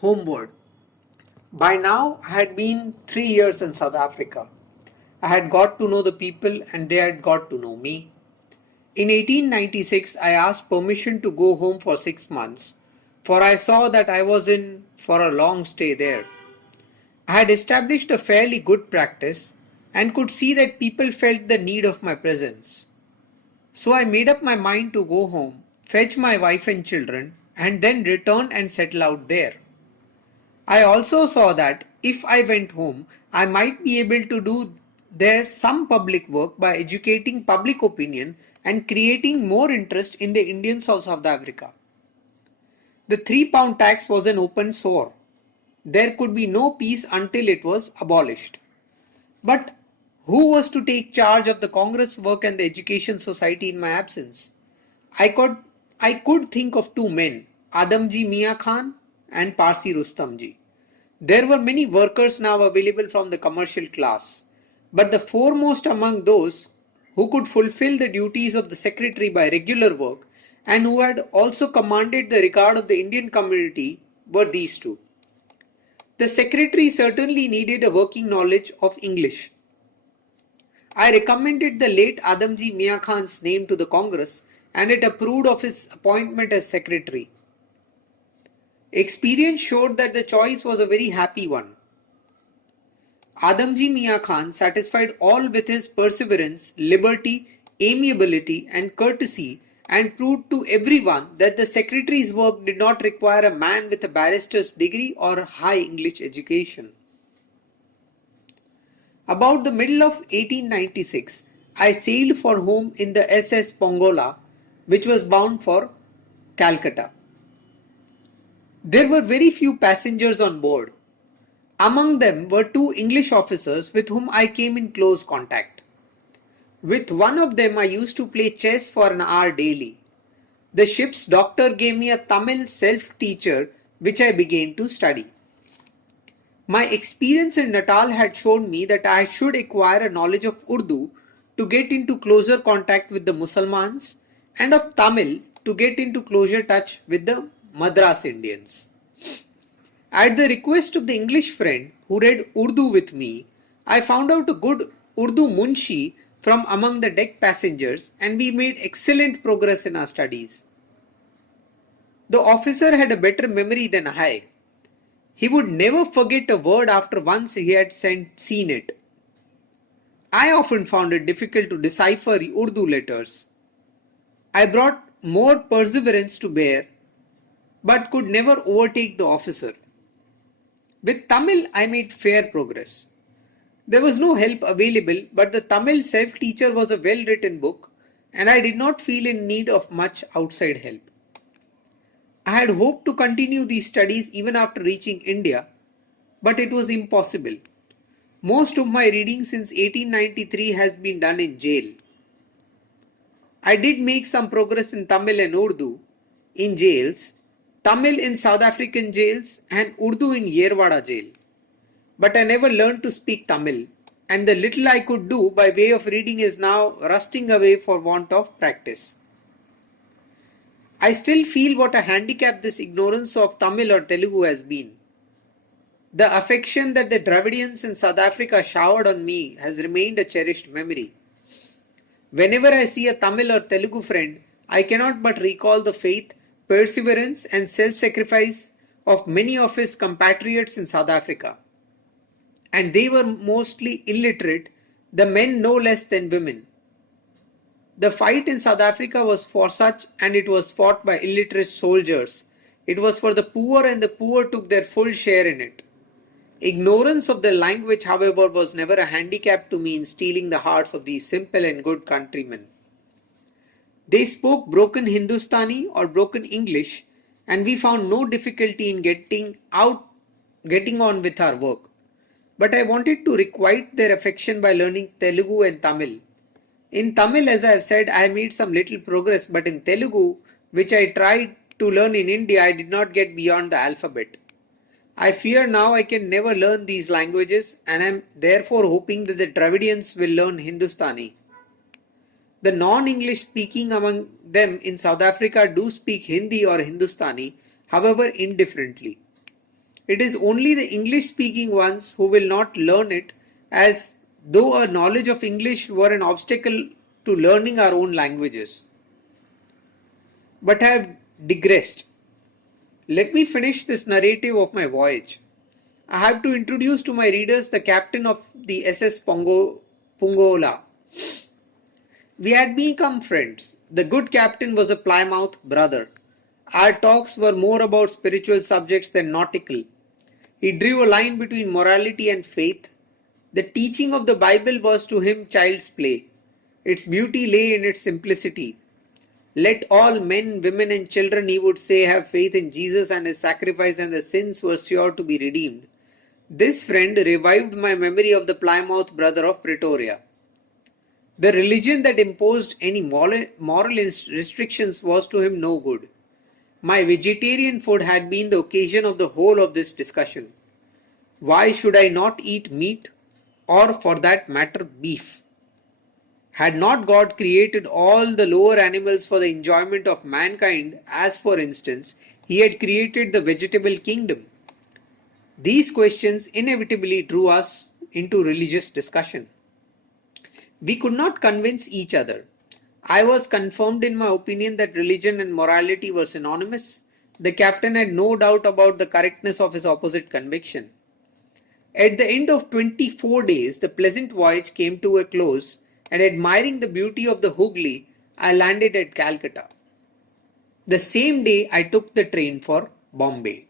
Homeward. By now, I had been 3 years in South Africa. I had got to know the people and they had got to know me. In 1896, I asked permission to go home for 6 months, for I saw that I was in for a long stay there. I had established a fairly good practice and could see that people felt the need of my presence. So I made up my mind to go home, fetch my wife and children, and then return and settle out there. I also saw that if I went home, I might be able to do there some public work by educating public opinion and creating more interest in the Indians of South Africa. The £3 tax was an open sore. There could be no peace until it was abolished. But who was to take charge of the Congress work and the Education Society in my absence? I could think of two men, Adamji Mia Khan and Parsi Rustamji. There were many workers now available from the commercial class, but the foremost among those who could fulfill the duties of the secretary by regular work and who had also commanded the regard of the Indian community were these two. The secretary certainly needed a working knowledge of English. I recommended the late Adamji Mia Khan's name to the Congress and it approved of his appointment as secretary. Experience showed that the choice was a very happy one. Adamji Mia Khan satisfied all with his perseverance, liberty, amiability and courtesy and proved to everyone that the secretary's work did not require a man with a barrister's degree or high English education. About the middle of 1896, I sailed for home in the SS Pongola, which was bound for Calcutta. There were very few passengers on board. Among them were two English officers with whom I came in close contact. With one of them I used to play chess for an hour daily. The ship's doctor gave me a Tamil self-teacher which I began to study. My experience in Natal had shown me that I should acquire a knowledge of Urdu to get into closer contact with the Musalmans and of Tamil to get into closer touch with the Madras Indians. At the request of the English friend who read Urdu with me, I found out a good Urdu munshi from among the deck passengers and we made excellent progress in our studies. The officer had a better memory than I. He would never forget a word after once he had seen it. I often found it difficult to decipher Urdu letters. I brought more perseverance to bear, but could never overtake the officer. With Tamil, I made fair progress. There was no help available, but the Tamil self-teacher was a well-written book, and I did not feel in need of much outside help. I had hoped to continue these studies even after reaching India, but it was impossible. Most of my reading since 1893 has been done in jail. I did make some progress in Tamil and Urdu in jails, Tamil in South African jails and Urdu in Yerwada jail. But I never learned to speak Tamil and the little I could do by way of reading is now rusting away for want of practice. I still feel what a handicap this ignorance of Tamil or Telugu has been. The affection that the Dravidians in South Africa showered on me has remained a cherished memory. Whenever I see a Tamil or Telugu friend, I cannot but recall the faith, perseverance and self-sacrifice of many of his compatriots in South Africa. And they were mostly illiterate, the men no less than women. The fight in South Africa was for such and it was fought by illiterate soldiers. It was for the poor and the poor took their full share in it. Ignorance of the language, however, was never a handicap to me in stealing the hearts of these simple and good countrymen. They spoke broken Hindustani or broken English and we found no difficulty in getting on with our work. But I wanted to requite their affection by learning Telugu and Tamil. In Tamil, as I have said, I made some little progress, but in Telugu, which I tried to learn in India, I did not get beyond the alphabet. I fear now I can never learn these languages and I am therefore hoping that the Dravidians will learn Hindustani. The non-English speaking among them in South Africa do speak Hindi or Hindustani, however indifferently. It is only the English speaking ones who will not learn it, as though a knowledge of English were an obstacle to learning our own languages. But I have digressed. Let me finish this narrative of my voyage. I have to introduce to my readers the captain of the SS Pongola. We had become friends. The good captain was a Plymouth brother. Our talks were more about spiritual subjects than nautical. He drew a line between morality and faith. The teaching of the Bible was to him child's play. Its beauty lay in its simplicity. Let all men, women and children, he would say, have faith in Jesus and his sacrifice, and the sins were sure to be redeemed. This friend revived my memory of the Plymouth brother of Pretoria. The religion that imposed any moral restrictions was to him no good. My vegetarian food had been the occasion of the whole of this discussion. Why should I not eat meat, or for that matter beef? Had not God created all the lower animals for the enjoyment of mankind, as for instance, he had created the vegetable kingdom? These questions inevitably drew us into religious discussion. We could not convince each other. I was confirmed in my opinion that religion and morality were synonymous. The captain had no doubt about the correctness of his opposite conviction. At the end of 24 days, the pleasant voyage came to a close, and admiring the beauty of the Hooghly, I landed at Calcutta. The same day I took the train for Bombay.